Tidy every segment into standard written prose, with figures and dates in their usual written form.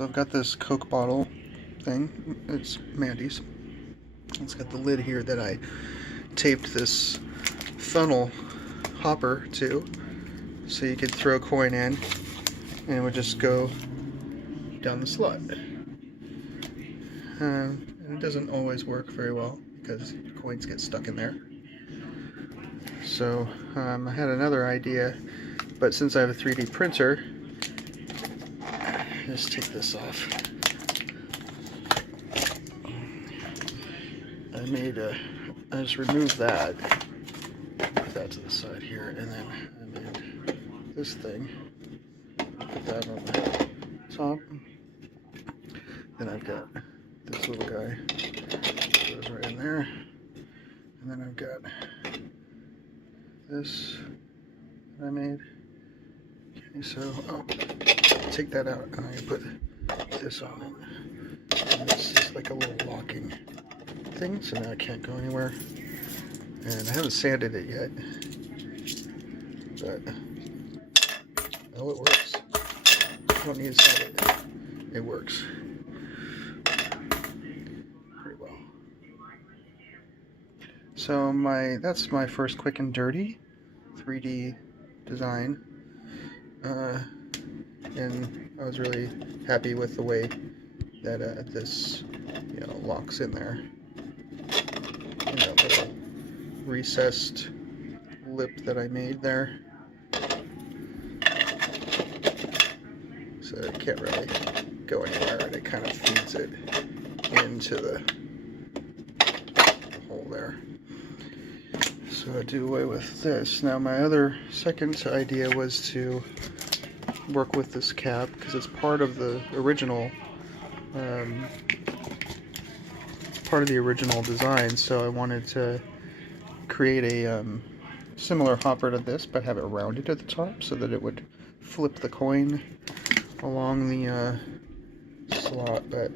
So I've got this Coke bottle thing. It's Mandy's. It's got the lid here that I taped this funnel hopper to, so you could throw a coin in and it would just go down the slot. And it doesn't always work very well because coins get stuck in there. So I had another idea, but since I have a 3D printer, just take this off. I just removed that, put that to the side here, and then I made this thing, put that on the top. Then I've got this little guy, goes right in there, and then I've got this that I made. Okay, so I'll take that out and I put this on it. And this is like a little locking thing, so now I can't go anywhere. And I haven't sanded it yet, but oh, it works. I don't need to sand it. It works pretty well. So that's my first quick and dirty 3D design, and I was really happy with the way that this locks in there. And that little recessed lip that I made there, so it can't really go anywhere, and it kind of feeds it into the hole there. So I do away with this. Now my other second idea was to work with this cap because it's part of the original design. So I wanted to create a similar hopper to this, but have it rounded at the top so that it would flip the coin along the slot. But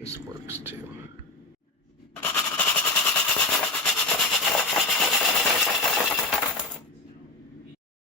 this works too.